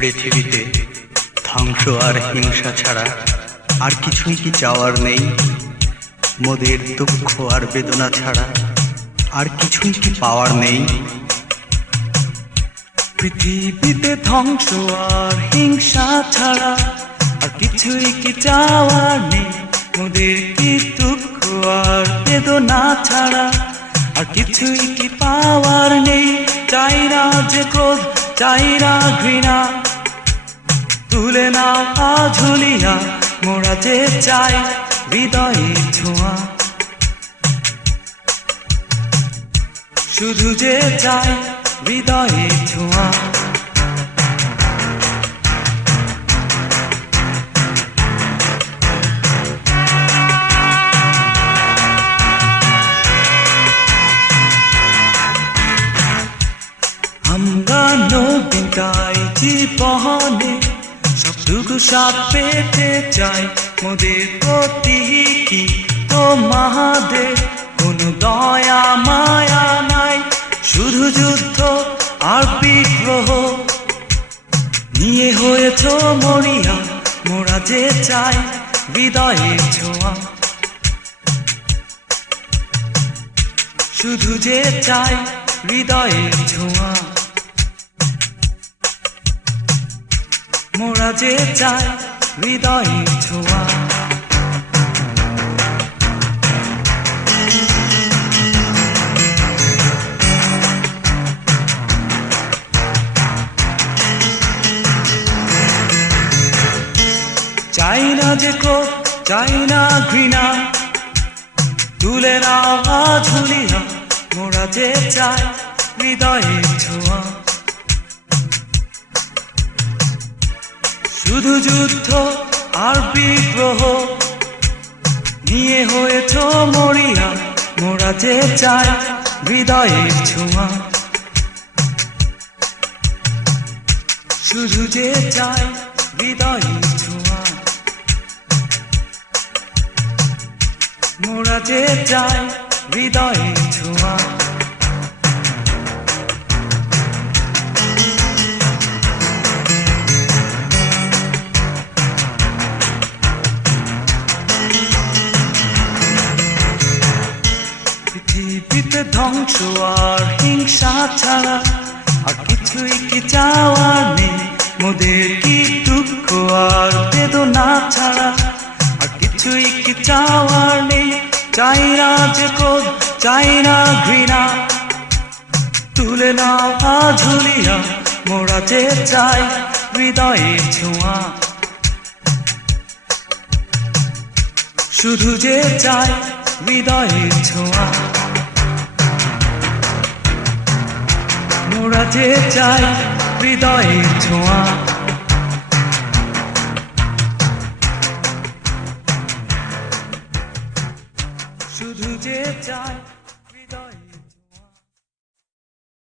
পৃথিবীতে ধ্বংস আর হিংসা ছাড়া আর কিছুই কি চাওয়ার নেই? মোদের দুঃখ আর বেদনা ছাড়া আর কিছুই কি পাওয়ার নেই? পৃথিবীতে ধ্বংস আর হিংসা ছাড়া আর কিছুই কি চাওয়ার নেই? মোদের কি দুঃখ আর বেদনা ছাড়া আর কিছুই কি পাওয়ার নেই? চাই না যে ক্রোধ, চাই না ঘৃণা তুলে না ঝুলিয়া মোরা যে চাই হৃদয়ে ছোঁয়া। শুধু যে চাই হৃদয়ে ছোঁয়া। আমরা নবীন গাই জীবনে সবটুকু সাপ পেতে চাই। মোদের প্রতি কি তো মহাদেব কোনো দয়া, মায়া নাই? শুধু যুদ্ধ আর বিগ্রহ নিয়ে হয়েছ মরিয়া। মোরা যে চাই হৃদয়ে ছোঁয়া। শুধু যে চাই হৃদয়ে ছোঁয়া। মোরা যে চাই হৃদয়ে ছোঁয়া। চাই না যে ক্রোধ চাই না ঘৃণা। তুলে না ঝুলিয়া মোরা যে চাই হৃদয়ে ছোঁয়া। শুধু যুদ্ধ আর বিগ্রহ নিয়ে হয়েছ মরিয়া। মোরা যে চাই হৃদয়ের ছোঁয়া। শুধু যে চাই হৃদয়ের ছোঁয়া। মোরা যে চায় হৃদয়ের ছোঁয়া। পৃথিবীতে আর হিংসা ছাড়া, আর কিছুই কি চাওয়ার নেই? মোদের কি দুঃখ আর বেদনা ছাড়া, আর কিছুই কি চাওয়ার নেই? চাই না যে ক্রোধ, চাই না ঘৃণা। তুলে না ঝুলিয়া, মোরা যে চাই হৃদয়ে ছোঁয়া। শুধু যে চাই হৃদয়ে ছোঁয়া। কাছে চাই হৃদয়ের ছোঁয়া। শুধু যে চাই